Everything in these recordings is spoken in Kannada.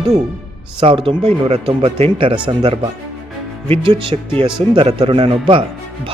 ಅದು ಸಾವಿರದ ಒಂಬೈನೂರ ತೊಂಬತ್ತೆಂಟರ ಸಂದರ್ಭ. ವಿದ್ಯುತ್ ಶಕ್ತಿಯ ಸುಂದರ ತರುಣನೊಬ್ಬ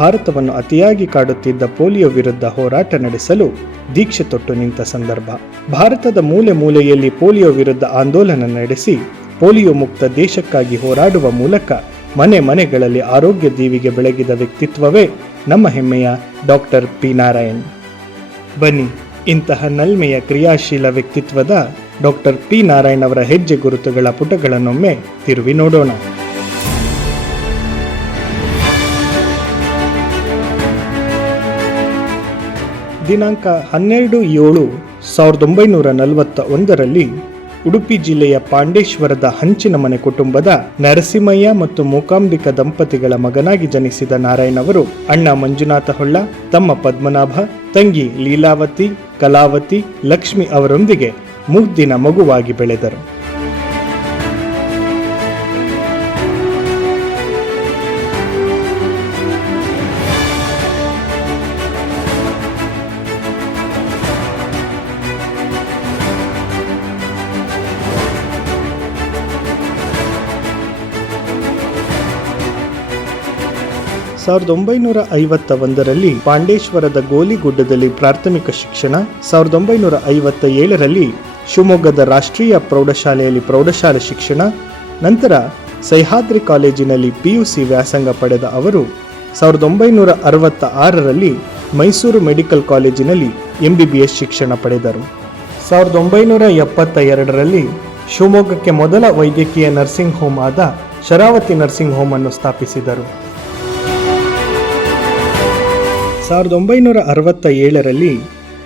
ಭಾರತವನ್ನು ಅತಿಯಾಗಿ ಕಾಡುತ್ತಿದ್ದ ಪೋಲಿಯೋ ವಿರುದ್ಧ ಹೋರಾಟ ನಡೆಸಲು ದೀಕ್ಷೆ ತೊಟ್ಟು ನಿಂತ ಸಂದರ್ಭ. ಭಾರತದ ಮೂಲೆ ಮೂಲೆಯಲ್ಲಿ ಪೋಲಿಯೋ ವಿರುದ್ಧ ಆಂದೋಲನ ನಡೆಸಿ ಪೋಲಿಯೋ ಮುಕ್ತ ದೇಶಕ್ಕಾಗಿ ಹೋರಾಡುವ ಮೂಲಕ ಮನೆ ಮನೆಗಳಲ್ಲಿ ಆರೋಗ್ಯ ದೀವಿಗೆ ಬೆಳಗಿದ ವ್ಯಕ್ತಿತ್ವವೇ ನಮ್ಮ ಹೆಮ್ಮೆಯ ಡಾಕ್ಟರ್ ಪಿ ನಾರಾಯಣ್. ಬನ್ನಿ, ಇಂತಹ ನಲ್ಮೆಯ ಕ್ರಿಯಾಶೀಲ ವ್ಯಕ್ತಿತ್ವದ ಡಾಕ್ಟರ್ ಪಿ ನಾರಾಯಣ್ ಅವರ ಹೆಜ್ಜೆ ಗುರುತುಗಳ ಪುಟಗಳನ್ನೊಮ್ಮೆ ತಿರುವಿ ನೋಡೋಣ. ದಿನಾಂಕ ಹನ್ನೆರಡು ಏಳು ಸಾವಿರದ ಒಂಬೈನೂರ ನಲವತ್ತ ಒಂದರಲ್ಲಿ ಉಡುಪಿ ಜಿಲ್ಲೆಯ ಪಾಂಡೇಶ್ವರದ ಹಂಚಿನ ಮನೆ ಕುಟುಂಬದ ನರಸಿಂಹಯ್ಯ ಮತ್ತು ಮೂಕಾಂಬಿಕ ದಂಪತಿಗಳ ಮಗನಾಗಿ ಜನಿಸಿದ ನಾರಾಯಣ್ ಅವರು ಅಣ್ಣ ಮಂಜುನಾಥ ಹೊಳ್ಳ, ತಮ್ಮ ಪದ್ಮನಾಭ, ತಂಗಿ ಲೀಲಾವತಿ, ಕಲಾವತಿ, ಲಕ್ಷ್ಮಿ ಅವರೊಂದಿಗೆ ಮುಗ್ದಿನ ಮಗುವಾಗಿ ಬೆಳೆದರು. ಸಾವಿರದ ಒಂಬೈನೂರ ಐವತ್ತ ಒಂದರಲ್ಲಿ ಪಾಂಡೇಶ್ವರದ ಗೋಲಿಗುಡ್ಡದಲ್ಲಿ ಪ್ರಾಥಮಿಕ ಶಿಕ್ಷಣ, ಸಾವಿರದ ಒಂಬೈನೂರ ಐವತ್ತ ಏಳರಲ್ಲಿ ಶಿವಮೊಗ್ಗದ ರಾಷ್ಟ್ರೀಯ ಪ್ರೌಢಶಾಲೆಯಲ್ಲಿ ಪ್ರೌಢಶಾಲೆ ಶಿಕ್ಷಣ, ನಂತರ ಸಹ್ಯಾದ್ರಿ ಕಾಲೇಜಿನಲ್ಲಿ ಪಿಯುಸಿ ವ್ಯಾಸಂಗ ಪಡೆದ ಅವರು ಸಾವಿರದ ಒಂಬೈನೂರ ಅರವತ್ತ ಆರರಲ್ಲಿ ಮೈಸೂರು ಮೆಡಿಕಲ್ ಕಾಲೇಜಿನಲ್ಲಿ ಎಂಬಿಬಿಎಸ್ ಶಿಕ್ಷಣ ಪಡೆದರು. ಸಾವಿರದ ಒಂಬೈನೂರ ಎಪ್ಪತ್ತ ಎರಡರಲ್ಲಿ ಶಿವಮೊಗ್ಗಕ್ಕೆ ಮೊದಲ ವೈದ್ಯಕೀಯ ನರ್ಸಿಂಗ್ ಹೋಮ್ ಆದ ಶರಾವತಿ ನರ್ಸಿಂಗ್ ಹೋಮ್ ಅನ್ನು ಸ್ಥಾಪಿಸಿದರು. ಸಾವಿರದ ಒಂಬೈನೂರ ಅರವತ್ತ ಏಳರಲ್ಲಿ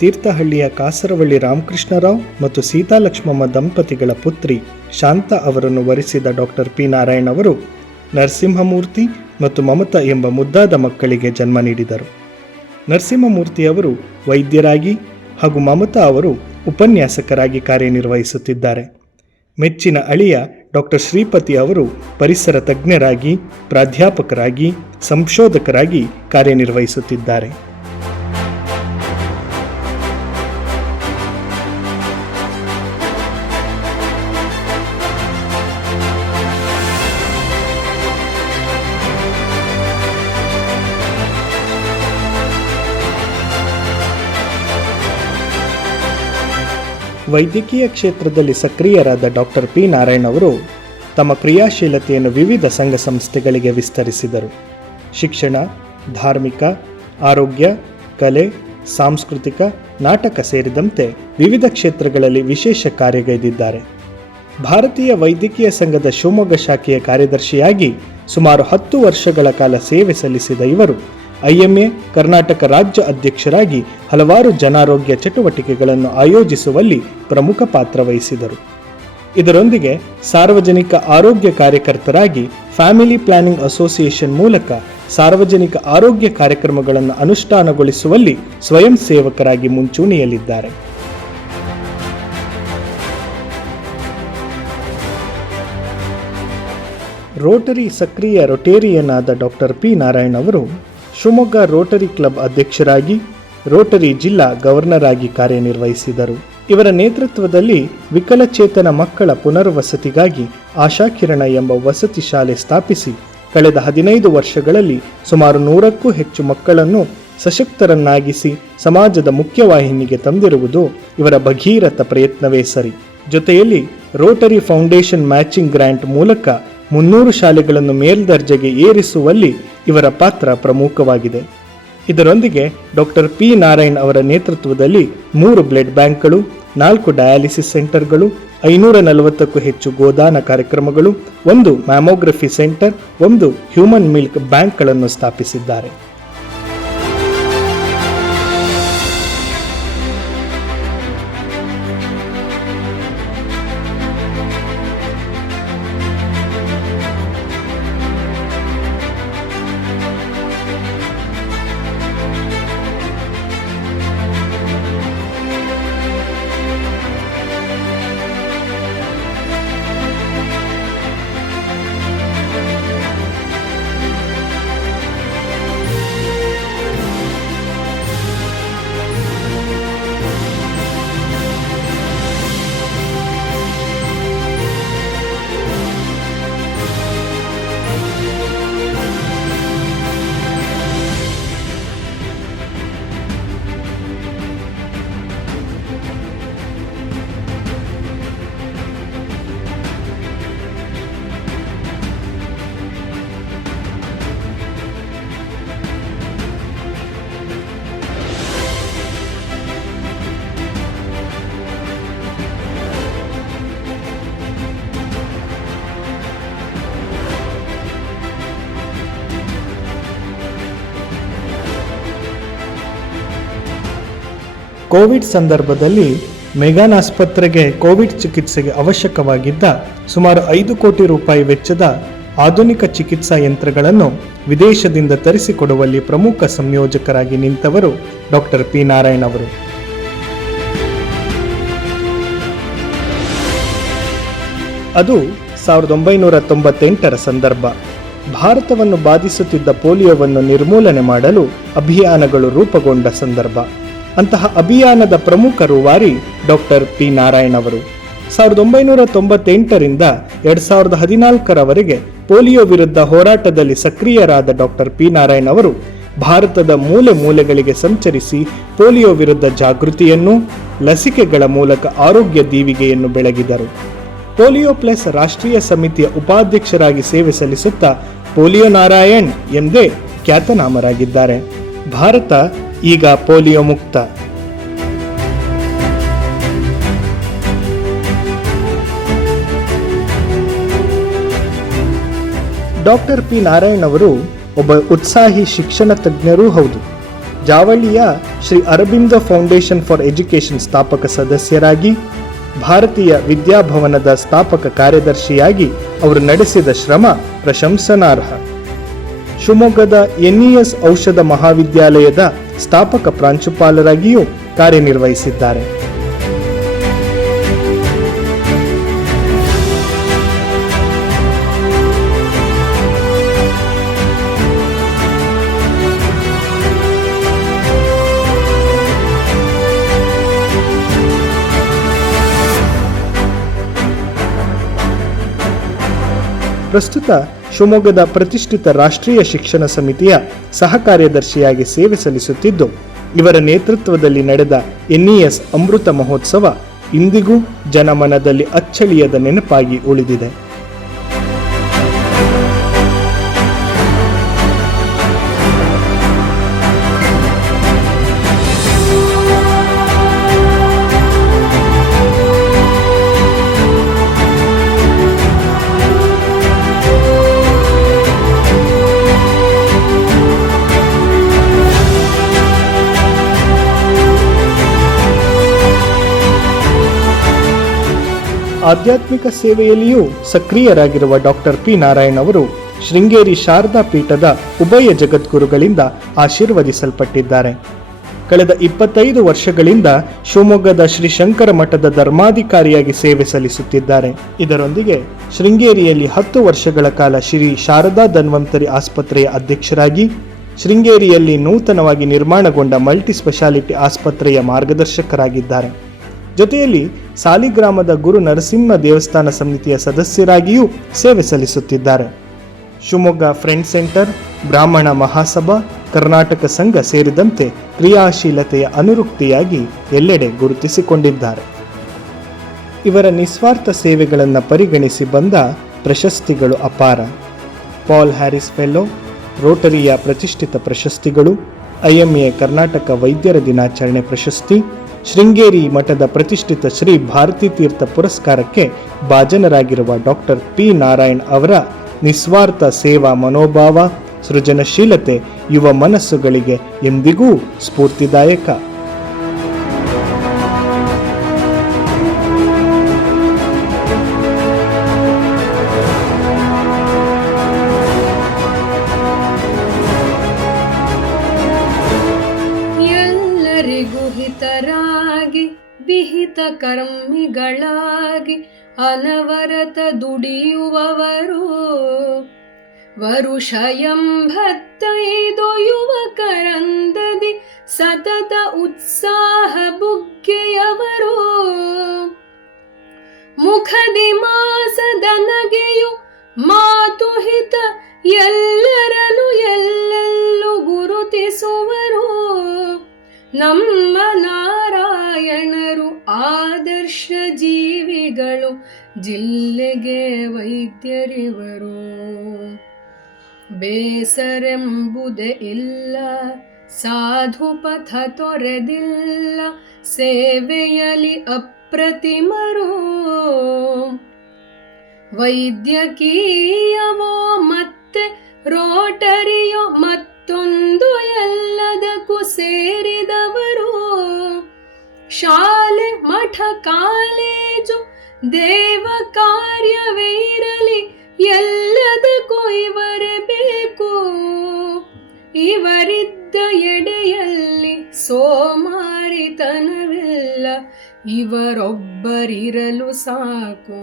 ತೀರ್ಥಹಳ್ಳಿಯ ಕಾಸರವಳ್ಳಿ ರಾಮಕೃಷ್ಣರಾವ್ ಮತ್ತು ಸೀತಾಲಕ್ಷ್ಮಮ್ಮ ದಂಪತಿಗಳ ಪುತ್ರಿ ಶಾಂತ ಅವರನ್ನು ವರಿಸಿದ ಡಾಕ್ಟರ್ ಪಿ ನಾರಾಯಣ್ ಅವರು ನರಸಿಂಹಮೂರ್ತಿ ಮತ್ತು ಮಮತಾ ಎಂಬ ಮುದ್ದಾದ ಮಕ್ಕಳಿಗೆ ಜನ್ಮ ನೀಡಿದರು. ನರಸಿಂಹಮೂರ್ತಿಯವರು ವೈದ್ಯರಾಗಿ ಹಾಗೂ ಮಮತಾ ಅವರು ಉಪನ್ಯಾಸಕರಾಗಿ ಕಾರ್ಯನಿರ್ವಹಿಸುತ್ತಿದ್ದಾರೆ. ಮೆಚ್ಚಿನ ಅಳಿಯ ಡಾಕ್ಟರ್ ಶ್ರೀಪತಿ ಅವರು ಪರಿಸರ ತಜ್ಞರಾಗಿ, ಪ್ರಾಧ್ಯಾಪಕರಾಗಿ, ಸಂಶೋಧಕರಾಗಿ ಕಾರ್ಯನಿರ್ವಹಿಸುತ್ತಿದ್ದಾರೆ. ವೈದ್ಯಕೀಯ ಕ್ಷೇತ್ರದಲ್ಲಿ ಸಕ್ರಿಯರಾದ ಡಾಕ್ಟರ್ ಪಿ ನಾರಾಯಣ್ ಅವರು ತಮ್ಮ ಕ್ರಿಯಾಶೀಲತೆಯನ್ನು ವಿವಿಧ ಸಂಘ ಸಂಸ್ಥೆಗಳಿಗೆ ವಿಸ್ತರಿಸಿದರು. ಶಿಕ್ಷಣ, ಧಾರ್ಮಿಕ, ಆರೋಗ್ಯ, ಕಲೆ, ಸಾಂಸ್ಕೃತಿಕ, ನಾಟಕ ಸೇರಿದಂತೆ ವಿವಿಧ ಕ್ಷೇತ್ರಗಳಲ್ಲಿ ವಿಶೇಷ ಕಾರ್ಯಗೈದಿದ್ದಾರೆ. ಭಾರತೀಯ ವೈದ್ಯಕೀಯ ಸಂಘದ ಶಿವಮೊಗ್ಗ ಶಾಖೆಯ ಕಾರ್ಯದರ್ಶಿಯಾಗಿ ಸುಮಾರು ಹತ್ತು ವರ್ಷಗಳ ಕಾಲ ಸೇವೆ ಸಲ್ಲಿಸಿದ ಇವರು ಐಎಂಎ ಕರ್ನಾಟಕ ರಾಜ್ಯ ಅಧ್ಯಕ್ಷರಾಗಿ ಹಲವಾರು ಜನಾರೋಗ್ಯ ಚಟುವಟಿಕೆಗಳನ್ನು ಆಯೋಜಿಸುವಲ್ಲಿ ಪ್ರಮುಖ ಪಾತ್ರ ವಹಿಸಿದರು. ಇದರೊಂದಿಗೆ ಸಾರ್ವಜನಿಕ ಆರೋಗ್ಯ ಕಾರ್ಯಕರ್ತರಾಗಿ ಫ್ಯಾಮಿಲಿ ಪ್ಲಾನಿಂಗ್ ಅಸೋಸಿಯೇಷನ್ ಮೂಲಕ ಸಾರ್ವಜನಿಕ ಆರೋಗ್ಯ ಕಾರ್ಯಕ್ರಮಗಳನ್ನು ಅನುಷ್ಠಾನಗೊಳಿಸುವಲ್ಲಿ ಸ್ವಯಂ ಸೇವಕರಾಗಿ ಮುಂಚೂಣಿಯಲ್ಲಿದ್ದಾರೆ. ರೋಟರಿ ಸಕ್ರಿಯ ರೊಟೇರಿಯನ್ ಆದ ಡಾಕ್ಟರ್ ಪಿ ನಾರಾಯಣ್ ಅವರು ಶಿವಮೊಗ್ಗ ರೋಟರಿ ಕ್ಲಬ್ ಅಧ್ಯಕ್ಷರಾಗಿ, ರೋಟರಿ ಜಿಲ್ಲಾ ಗವರ್ನರ್ ಆಗಿ ಕಾರ್ಯನಿರ್ವಹಿಸಿದರು. ಇವರ ನೇತೃತ್ವದಲ್ಲಿ ವಿಕಲಚೇತನ ಮಕ್ಕಳ ಪುನರ್ವಸತಿಗಾಗಿ ಆಶಾಕಿರಣ ಎಂಬ ವಸತಿ ಶಾಲೆ ಸ್ಥಾಪಿಸಿ, ಕಳೆದ ಹದಿನೈದು ವರ್ಷಗಳಲ್ಲಿ ಸುಮಾರು ನೂರಕ್ಕೂ ಹೆಚ್ಚು ಮಕ್ಕಳನ್ನು ಸಶಕ್ತರನ್ನಾಗಿಸಿ ಸಮಾಜದ ಮುಖ್ಯವಾಹಿನಿಗೆ ತಂದಿರುವುದು ಇವರ ಭಗೀರಥ ಪ್ರಯತ್ನವೇ ಸರಿ. ಜೊತೆಯಲ್ಲಿ ರೋಟರಿ ಫೌಂಡೇಶನ್ ಮ್ಯಾಚಿಂಗ್ ಗ್ರ್ಯಾಂಟ್ ಮೂಲಕ ಮುನ್ನೂರು ಶಾಲೆಗಳನ್ನು ಮೇಲ್ದರ್ಜೆಗೆ ಏರಿಸುವಲ್ಲಿ ಇವರ ಪಾತ್ರ ಪ್ರಮುಖವಾಗಿದೆ. ಇದರೊಂದಿಗೆ ಡಾಕ್ಟರ್ ಪಿ ನಾರಾಯಣ್ ಅವರ ನೇತೃತ್ವದಲ್ಲಿ ಮೂರು ಬ್ಲಡ್ ಬ್ಯಾಂಕ್ಗಳು, ನಾಲ್ಕು ಡಯಾಲಿಸಿಸ್ ಸೆಂಟರ್ಗಳು, ಐನೂರ ನಲವತ್ತಕ್ಕೂ ಹೆಚ್ಚು ಗೋದಾನ ಕಾರ್ಯಕ್ರಮಗಳು, ಒಂದು ಮ್ಯಾಮೋಗ್ರಫಿ ಸೆಂಟರ್, ಒಂದು ಹ್ಯೂಮನ್ ಮಿಲ್ಕ್ ಬ್ಯಾಂಕ್ಗಳನ್ನು ಸ್ಥಾಪಿಸಿದ್ದಾರೆ. ಕೋವಿಡ್ ಸಂದರ್ಭದಲ್ಲಿ ಮೆಗಾನ್ ಆಸ್ಪತ್ರೆಗೆ ಕೋವಿಡ್ ಚಿಕಿತ್ಸೆಗೆ ಅವಶ್ಯಕವಾಗಿದ್ದ ಸುಮಾರು ಐದು ಕೋಟಿ ರೂಪಾಯಿ ವೆಚ್ಚದ ಆಧುನಿಕ ಚಿಕಿತ್ಸಾ ಯಂತ್ರಗಳನ್ನು ವಿದೇಶದಿಂದ ತರಿಸಿಕೊಡುವಲ್ಲಿ ಪ್ರಮುಖ ಸಂಯೋಜಕರಾಗಿ ನಿಂತವರು ಡಾಕ್ಟರ್ ಪಿ ನಾರಾಯಣ್ ಅವರು. ಅದು ಸಾವಿರದ ಒಂಬೈನೂರ ತೊಂಬತ್ತೆಂಟರ ಸಂದರ್ಭ. ಭಾರತವನ್ನು ಬಾಧಿಸುತ್ತಿದ್ದ ಪೋಲಿಯೋವನ್ನು ನಿರ್ಮೂಲನೆ ಮಾಡಲು ಅಭಿಯಾನಗಳು ರೂಪುಗೊಂಡ ಸಂದರ್ಭ. ಅಂತಹ ಅಭಿಯಾನದ ಪ್ರಮುಖ ರೂವಾರಿ ಡಾಕ್ಟರ್ ಪಿ ನಾರಾಯಣ್ ಅವರು. ಸಾವಿರದ ಒಂಬೈನೂರ ತೊಂಬತ್ತೆಂಟರಿಂದ ಎರಡ್ ಸಾವಿರದ ಹದಿನಾಲ್ಕರವರೆಗೆ ಪೋಲಿಯೋ ವಿರುದ್ಧ ಹೋರಾಟದಲ್ಲಿ ಸಕ್ರಿಯರಾದ ಡಾಕ್ಟರ್ ಪಿ ನಾರಾಯಣ್ ಅವರು ಭಾರತದ ಮೂಲೆ ಮೂಲೆಗಳಿಗೆ ಸಂಚರಿಸಿ ಪೋಲಿಯೋ ವಿರುದ್ಧ ಜಾಗೃತಿಯನ್ನು, ಲಸಿಕೆಗಳ ಮೂಲಕ ಆರೋಗ್ಯ ದೀವಿಗೆಯನ್ನು ಬೆಳಗಿದರು. ಪೋಲಿಯೋ ಪ್ಲಸ್ ರಾಷ್ಟ್ರೀಯ ಸಮಿತಿಯ ಉಪಾಧ್ಯಕ್ಷರಾಗಿ ಸೇವೆ ಸಲ್ಲಿಸುತ್ತಾ ಪೋಲಿಯೋ ನಾರಾಯಣ್ ಎಂದೇ ಖ್ಯಾತನಾಮರಾಗಿದ್ದಾರೆ. ಭಾರತ ಈಗ ಪೋಲಿಯೋ ಮುಕ್ತ. ಡಾಕ್ಟರ್ ಪಿ ನಾರಾಯಣ್ ಅವರು ಒಬ್ಬ ಉತ್ಸಾಹಿ ಶಿಕ್ಷಣ ತಜ್ಞರೂ ಹೌದು. ಜಾವಳ್ಳಿಯ Sri Aurobindo Foundation for Education ಸ್ಥಾಪಕ ಸದಸ್ಯರಾಗಿ, ಭಾರತೀಯ ವಿದ್ಯಾಭವನದ ಸ್ಥಾಪಕ ಕಾರ್ಯದರ್ಶಿಯಾಗಿ ಅವರು ನಡೆಸಿದ ಶ್ರಮ ಪ್ರಶಂಸನಾರ್ಹ. ಶಿವಮೊಗ್ಗದ ಎನ್ಇಎಸ್ ಔಷಧ ಮಹಾವಿದ್ಯಾಲಯದ ಸ್ಥಾಪಕ ಪ್ರಾಂಶುಪಾಲರಾಗಿಯೂ ಕಾರ್ಯನಿರ್ವಹಿಸಿದ್ದಾರೆ. ಪ್ರಸ್ತುತ ಶಿವಮೊಗ್ಗದ ಪ್ರತಿಷ್ಠಿತ ರಾಷ್ಟ್ರೀಯ ಶಿಕ್ಷಣ ಸಮಿತಿಯ ಸಹಕಾರ್ಯದರ್ಶಿಯಾಗಿ ಸೇವೆ ಸಲ್ಲಿಸುತ್ತಿದ್ದು, ಇವರ ನೇತೃತ್ವದಲ್ಲಿ ನಡೆದ ಎನ್ಇಎಸ್ ಅಮೃತ ಮಹೋತ್ಸವ ಇಂದಿಗೂ ಜನಮನದಲ್ಲಿ ಅಚ್ಚಳಿಯದ ನೆನಪಾಗಿ ಉಳಿದಿದೆ. ಆಧ್ಯಾತ್ಮಿಕ ಸೇವೆಯಲ್ಲಿಯೂ ಸಕ್ರಿಯರಾಗಿರುವ ಡಾಕ್ಟರ್ ಪಿ ನಾರಾಯಣ್ ಅವರು ಶೃಂಗೇರಿ ಶಾರದಾ ಪೀಠದ ಉಭಯ ಜಗದ್ಗುರುಗಳಿಂದ ಆಶೀರ್ವದಿಸಲ್ಪಟ್ಟಿದ್ದಾರೆ. ಕಳೆದ ಇಪ್ಪತ್ತೈದು ವರ್ಷಗಳಿಂದ ಶಿವಮೊಗ್ಗದ ಶ್ರೀ ಶಂಕರ ಮಠದ ಧರ್ಮಾಧಿಕಾರಿಯಾಗಿ ಸೇವೆ ಸಲ್ಲಿಸುತ್ತಿದ್ದಾರೆ. ಇದರೊಂದಿಗೆ ಶೃಂಗೇರಿಯಲ್ಲಿ ಹತ್ತು ವರ್ಷಗಳ ಕಾಲ ಶ್ರೀ ಶಾರದಾ ಧನ್ವಂತರಿ ಆಸ್ಪತ್ರೆಯ ಅಧ್ಯಕ್ಷರಾಗಿ, ಶೃಂಗೇರಿಯಲ್ಲಿ ನೂತನವಾಗಿ ನಿರ್ಮಾಣಗೊಂಡ ಮಲ್ಟಿ ಸ್ಪೆಷಾಲಿಟಿ ಆಸ್ಪತ್ರೆಯ ಮಾರ್ಗದರ್ಶಕರಾಗಿದ್ದಾರೆ. ಜೊತೆಯಲ್ಲಿ ಸಾಲಿಗ್ರಾಮದ ಗುರು ನರಸಿಂಹ ದೇವಸ್ಥಾನ ಸಮಿತಿಯ ಸದಸ್ಯರಾಗಿಯೂ ಸೇವೆ ಸಲ್ಲಿಸುತ್ತಿದ್ದಾರೆ. ಶಿವಮೊಗ್ಗ ಫ್ರೆಂಡ್ ಸೆಂಟರ್ ಬ್ರಾಹ್ಮಣ ಮಹಾಸಭಾ, ಕರ್ನಾಟಕ ಸಂಘ ಸೇರಿದಂತೆ ಕ್ರಿಯಾಶೀಲತೆಯ ಅನುರುಕ್ತಿಯಾಗಿ ಎಲ್ಲೆಡೆ ಗುರುತಿಸಿಕೊಂಡಿದ್ದಾರೆ. ಇವರ ನಿಸ್ವಾರ್ಥ ಸೇವೆಗಳನ್ನು ಪರಿಗಣಿಸಿ ಬಂದ ಪ್ರಶಸ್ತಿಗಳು ಅಪಾರ. ಪಾಲ್ ಹ್ಯಾರಿಸ್ ಫೆಲ್ಲೋ ರೋಟರಿಯ ಪ್ರತಿಷ್ಠಿತ ಪ್ರಶಸ್ತಿಗಳು ಐಎಂಎ ಕರ್ನಾಟಕ ವೈದ್ಯರ ದಿನಾಚರಣೆ ಪ್ರಶಸ್ತಿ ಶೃಂಗೇರಿ ಮಠದ ಪ್ರತಿಷ್ಠಿತ ಶ್ರೀ ಭಾರತೀ ತೀರ್ಥ ಪುರಸ್ಕಾರಕ್ಕೆ ಭಾಜನರಾಗಿರುವ ಡಾಕ್ಟರ್ ಪಿ ನಾರಾಯಣ್ ಅವರ ನಿಸ್ವಾರ್ಥ ಸೇವಾ ಮನೋಭಾವ ಸೃಜನಶೀಲತೆ ಯುವ ಮನಸ್ಸುಗಳಿಗೆ ಎಂದಿಗೂ ಸ್ಫೂರ್ತಿದಾಯಕ. ಅನವರತ ದುಡಿಯುವವರು ವರುಷ ಎಂಬತ್ತೈದು ಯುವಕರಂದದಿ ಸತತ ಉತ್ಸಾಹ ಬುಗ್ಗೆಯವರು. ಮುಖದಿ ಮಾಸದ ನಗೆಯು ಮಾತು ಹಿತ ಎಲ್ಲರನ್ನು ಎಲ್ಲೆಲ್ಲೂ ಗುರುತಿಸುವರು. ನಮ್ಮ ನಾರಾಯಣರು ಜಿಲ್ಲೆಗೆ ವೈದ್ಯರಿವರು. ಬೇಸರೆಂಬುದೇ ಇಲ್ಲ, ಸಾಧು ಪಥ ತೊರೆದಿಲ್ಲ, ಸೇವೆಯಲ್ಲಿ ಅಪ್ರತಿಮರು. ವೈದ್ಯಕೀಯವೋ ಮತ್ತೆ, ರೋಟರಿಯೋ ಮತ್ತೊಂದು ಎಲ್ಲದಕ್ಕೂ ಸೇರಿದವರು. ಶಾಲೆ ಮಠ ಕಾಲೇಜು ದೇವ ಕಾರ್ಯವೇರಲಿ ಎಲ್ಲದಕ್ಕೂ ಇವರೇ ಇವರಿದ್ದ ಎಡೆಯಲ್ಲಿ ಸೋಮಾರಿತನವಿಲ್ಲ ಇವರೊಬ್ಬರಿರಲು ಸಾಕು.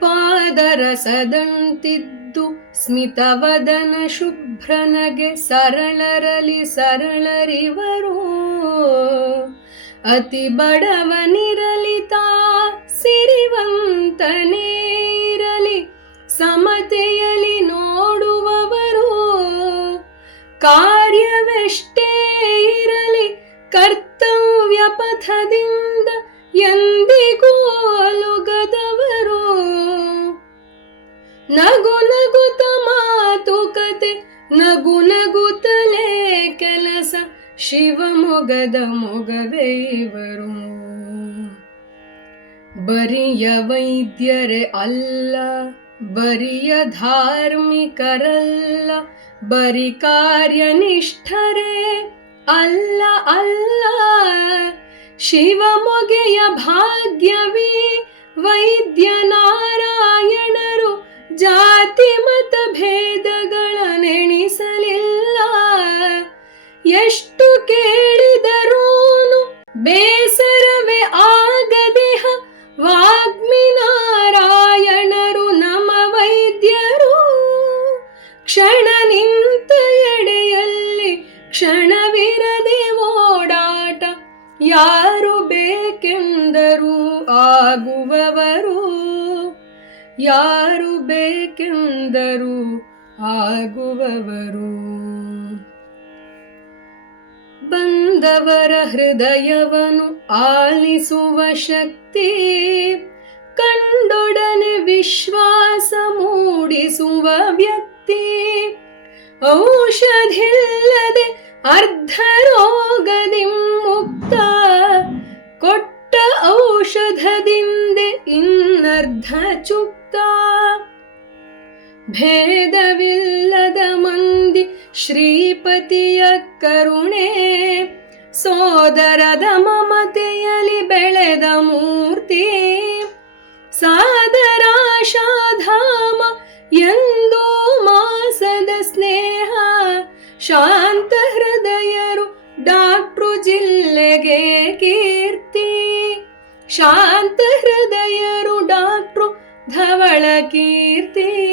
ಪಾದರಸದಂತಿದ್ದು ಸ್ಮಿತವದನ ಶುಭ್ರನಗೆ ಸರಳರಲಿ ಸರಳರಿವರು. ಅತಿ ಬಡವನಿರಲಿತ ತಾ ಸಿರಿವಂತನೇ ಇರಲಿ. ಸಮತೆಯಲಿ ನೋಡುವವರು ಕಾರ್ಯವೆಷ್ಟೇ ಇರಲಿ. ಕರ್ತವ್ಯ ಪಥದಿಂದ ಎಂದಿಗೂ ಅಲುಗದವರು. ನಗು ನಗುತ ಮಾತುಕತೆ ನಗು ನಗುತ್ತಲೇ ಕೆಲಸ. ಶಿವಮೊಗದ ಮೊಗವೇ ಇವರು ಬರಿಯ ವೈದ್ಯರೇ ಅಲ್ಲ, ಬರಿಯ ಧಾರ್ಮಿಕರಲ್ಲ, ಬರಿ ಕಾರ್ಯನಿಷ್ಠರೇ ಅಲ್ಲ ಅಲ್ಲ. ಶಿವಮೊಗೆಯ ಭಾಗ್ಯವೇ ವೈದ್ಯ ನಾರಾಯಣರು, ಜಾತಿ ಮತ ಭೇದಗಳ ನೆಣಿಸಲಿಲ್ಲ ಎಷ್ಟು ಕೇಳಿದರೂನು ಬೇಸರವೇ ಆಗದೇಹ ವಾಗ್ಮಿ ನಾರಾಯಣರು ನಮ್ಮ ವೈದ್ಯರು. ಕ್ಷಣ ನಿಂತ ಎಡೆಯಲ್ಲಿ ಕ್ಷಣವಿರದೆ ಓಡಾಟ ಯಾರು ಬೇಕೆಂದರು ಆಗುವವರು. ಯಾರು ಬೇಕೆಂದರು ಆಗುವವರು. ಬಂದವರ ಹೃದಯವನು ಆಲಿಸುವ ಶಕ್ತಿ. ಕಂಡೊಡನೆ ವಿಶ್ವಾಸ ಮೂಡಿಸುವ ವ್ಯಕ್ತಿ. ಔಷಧಿಲ್ಲದೆ ಅರ್ಧ ರೋಗದಿ ಮುಕ್ತ ಕೊಟ್ಟ ಔಷಧದಿಂದ ಇನ್ನರ್ಧ ಚುಕ್ತ. ಭೇದವಿಲ್ಲದ ಮಂದಿ ಶ್ರೀಪತಿಯ ಕರುಣೆ. ಸೋದರದ ಮಮತೆಯಲಿ ಬೆಳೆದ ಮೂರ್ತಿ. ಸಾದರಾಶಾಧಾಮ ಎಂದೋ ಮಾಸದ ಸ್ನೇಹ. ಶಾಂತ ಹೃದಯರು ಡಾಕ್ಟ್ರು ಜಿಲ್ಲೆಗೆ ಕೀರ್ತಿ. ಶಾಂತ ಹೃದಯರು ಡಾಕ್ಟ್ರು ಧವಳ ಕೀರ್ತಿ.